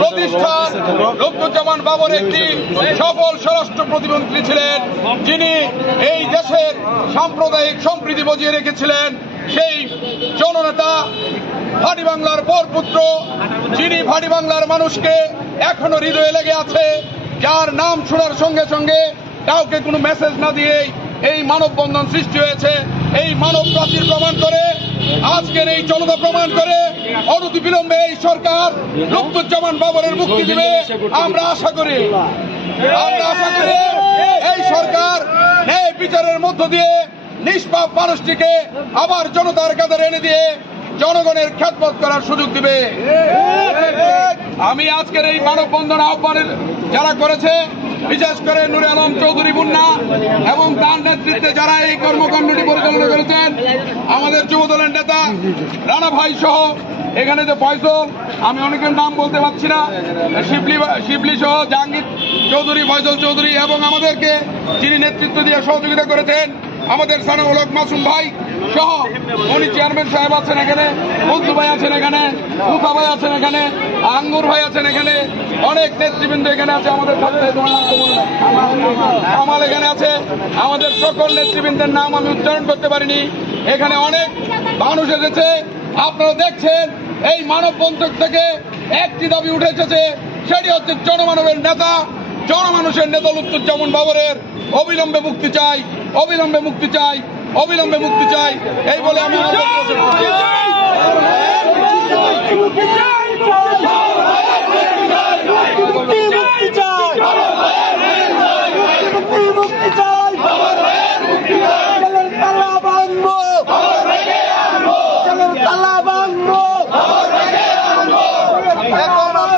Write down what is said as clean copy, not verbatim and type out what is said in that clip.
প্রতিষ্ঠান লুৎফুজ্জামান বাবর একটি সফল স্বরাষ্ট্র প্রতিমন্ত্রী ছিলেন, যিনি এই দেশের সাম্প্রদায়িক সম্প্রীতি বজিয়ে রেখেছিলেন। সেই জননেতা ভাটি বাংলার বরপুত্র, যিনি ভাটি বাংলার মানুষকে এখনো হৃদয়ে লেগে আছে, যার নাম শোনার সঙ্গে সঙ্গে কাউকে কোনো মেসেজ না দিয়েই এই মানববন্ধন সৃষ্টি হয়েছে। এই মানব প্রাচীর প্রমাণ করে, আজকের এই জনতা প্রমাণ করে অনতিবিলম্বে এই সরকার লুৎফুজ্জামান বাবরের মুক্তি দিবে। আমরা আশা করি এই সরকার ন্যায় বিচারের মধ্য দিয়ে নিষ্পাপ মানুষটিকে আবার জনতার কাতারে এনে দিয়ে জনগণের খ্যাতমত করার সুযোগ দিবে। আমি আজকের এই মানববন্ধন আহ্বানের যারা করেছে, বিশেষ করে নুরে আলম চৌধুরী মুন্না এবং তার নেতৃত্বে যারা এই কর্মকাণ্ডটি পরিচালনা করেছেন, আমাদের যুবদলের নেতা রানা ভাই সহ, এখানে যে ফয়সল, আমি অনেকের নাম বলতে পারছি না, শিবলি সহ জাহাঙ্গীর চৌধুরী, ফয়সল চৌধুরী এবং আমাদেরকে যিনি নেতৃত্ব দিয়ে সহযোগিতা করেছেন আমাদের সানাউল হক মাসুম ভাই সহ, উনি চেয়ারম্যান সাহেব আছেন এখানে, বন্ধু ভাই আছেন এখানে, মুফা ভাই আছেন এখানে, আঙ্গুর ভাই আছেন এখানে, অনেক নেতৃবৃন্দ এখানে আছে আমাদের সাথে, কামাল এখানে আছে। আমাদের সকল নেতৃবৃন্দের নাম আমি উচ্চারণ করতে পারিনি। এখানে অনেক মানুষ এসেছে। আপনারা দেখছেন এই মানববন্ধন থেকে একটি দাবি উঠে এসেছে, সেটি হচ্ছে জনমানবের নেতা, জনমানুষের নেতা লুৎফুজ্জামান বাবরের অবিলম্বে মুক্তি চাই, অবিলম্বে মুক্তি চাই, অবিলম্বে মুক্তি চাই। এই বলে আমি